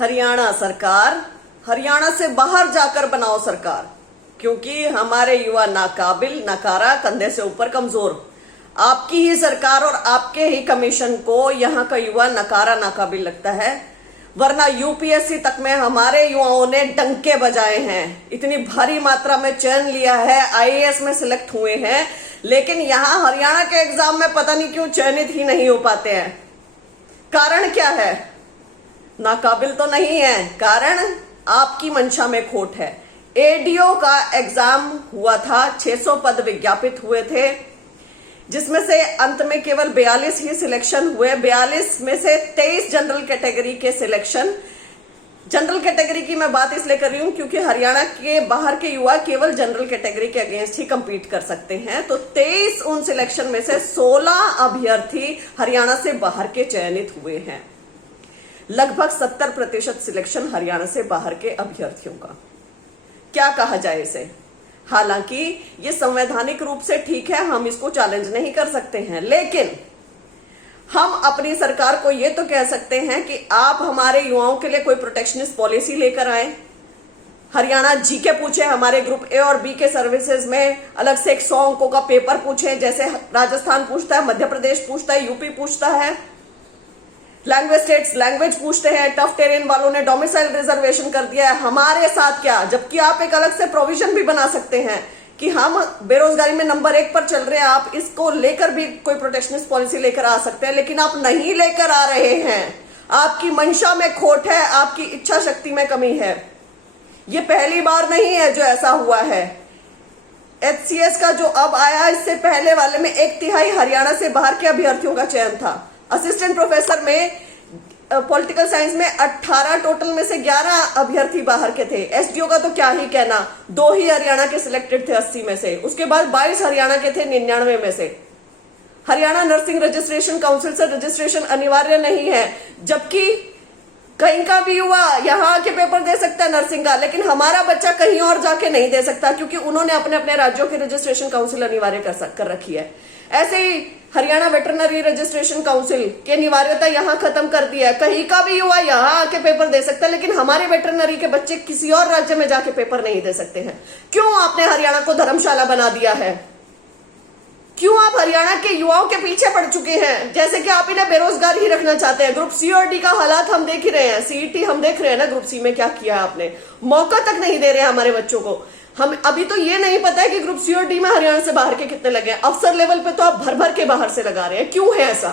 हरियाणा सरकार, हरियाणा से बाहर जाकर बनाओ सरकार, क्योंकि हमारे युवा नाकाबिल, नकारा, कंधे से ऊपर कमजोर। आपकी ही सरकार और आपके ही कमीशन को यहाँ का युवा नकारा, नाकाबिल लगता है, वरना यूपीएससी तक में हमारे युवाओं ने डंके बजाए हैं, इतनी भारी मात्रा में चयन लिया है, आईएएस में सिलेक्ट हुए हैं, लेकिन यहां हरियाणा के एग्जाम में पता नहीं क्यों चयनित ही नहीं हो पाते हैं। कारण क्या है? नाकाबिल तो नहीं है, कारण आपकी मंशा में खोट है। एडीओ का एग्जाम हुआ था, 600 पद विज्ञापित हुए थे, जिसमें से अंत में केवल 42 ही सिलेक्शन हुए। 42 में से 23 जनरल कैटेगरी के सिलेक्शन। जनरल कैटेगरी की मैं बात इसलिए कर रही हूं क्योंकि हरियाणा के बाहर के युवा केवल जनरल कैटेगरी के अगेंस्ट ही कंपीट कर सकते हैं। तो 23 उन सिलेक्शन में से 16 अभ्यर्थी हरियाणा से बाहर के चयनित हुए हैं। लगभग 70% सिलेक्शन हरियाणा से बाहर के अभ्यर्थियों का। क्या कहा जाए इसे? हालांकि ये संवैधानिक रूप से ठीक है, हम इसको चैलेंज नहीं कर सकते हैं, लेकिन हम अपनी सरकार को ये तो कह सकते हैं कि आप हमारे युवाओं के लिए कोई प्रोटेक्शनिस्ट पॉलिसी लेकर आए। हरियाणा जीके पूछे, हमारे ग्रुप ए और बी के सर्विसेज में अलग से 100 अंकों का पेपर पूछे, जैसे राजस्थान पूछता है, मध्य प्रदेश पूछता है, यूपी पूछता है। लैंग्वेज स्टेट्स लैंग्वेज पूछते हैं। टफ टेरेन वालों ने डोमिसाइल रिजर्वेशन कर दिया है। हमारे साथ क्या, जबकि आप एक अलग से प्रोविजन भी बना सकते हैं कि हम बेरोजगारी में नंबर 1 पर चल रहे हैं, आप इसको लेकर भी कोई प्रोटेक्शनिस्ट पॉलिसी लेकर आ सकते हैं, लेकिन आप नहीं लेकर आ रहे हैं। आपकी मंशा में खोट है, आपकी इच्छा शक्ति में कमी है। ये पहली बार नहीं है जो ऐसा हुआ है। एचसीएस का जो अब आया, इससे पहले वाले में 1/3 हरियाणा से बाहर के अभ्यर्थियों का चयन था। असिस्टेंट प्रोफेसर में पॉलिटिकल साइंस में 18 टोटल में से 11 अभ्यर्थी बाहर के थे। एसडीओ का तो क्या ही कहना, 2 ही हरियाणा के सिलेक्टेड थे 80 में से। उसके बाद 22 हरियाणा के थे 99 में से। हरियाणा नर्सिंग रजिस्ट्रेशन काउंसिल से रजिस्ट्रेशन अनिवार्य नहीं है, जबकि कहीं का भी युवा यहाँ आके पेपर दे सकता है नर्सिंग का, लेकिन हमारा बच्चा कहीं और जाके नहीं दे सकता, क्योंकि उन्होंने अपने अपने राज्यों की रजिस्ट्रेशन काउंसिल अनिवार्य कर रखी है। ऐसे ही हरियाणा वेटरनरी रजिस्ट्रेशन काउंसिल की अनिवार्यता यहाँ खत्म कर दी है। कहीं का भी युवा यहाँ आके पेपर दे सकता है, लेकिन हमारे वेटरनरी के बच्चे किसी और राज्य में जाके पेपर नहीं दे सकते हैं। क्यों आपने हरियाणा को धर्मशाला बना दिया है? क्यों आप हरियाणा के युवाओं के पीछे पड़ चुके हैं? जैसे कि आप इन्हें बेरोजगार ही रखना चाहते हैं। ग्रुप सी और डी का हालात हम देख ही रहे हैं, सीईटी हम देख रहे हैं ना, ग्रुप सी में क्या किया है आपने। मौका तक नहीं दे रहे हैं हमारे बच्चों को। हम अभी तो ये नहीं पता है कि ग्रुप सी और डी में हरियाणा से बाहर के कितने लगे हैं। अफसर लेवल पे तो आप भर भर के बाहर से लगा रहे हैं। क्यों है ऐसा?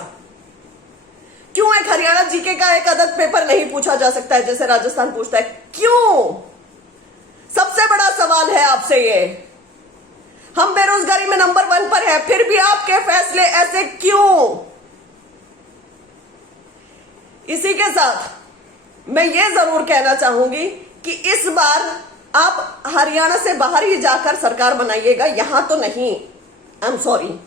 क्यों एक हरियाणा जीके का एक अदद पेपर नहीं पूछा जा सकता है जैसे राजस्थान पूछता है? क्यों? सबसे बड़ा सवाल है आपसे ये। हम बेरोजगारी में नंबर 1 पर है, फिर भी आपके फैसले ऐसे क्यों? इसी के साथ मैं ये जरूर कहना चाहूंगी कि इस बार आप हरियाणा से बाहर ही जाकर सरकार बनाइएगा, यहां तो नहीं। आई एम सॉरी,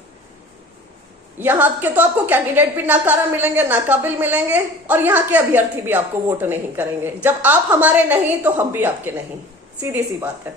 यहां के तो आपको कैंडिडेट भी नाकारा मिलेंगे, नाकाबिल मिलेंगे, और यहां के अभ्यर्थी भी आपको वोट नहीं करेंगे। जब आप हमारे नहीं तो हम भी आपके नहीं, सीधी सी बात है।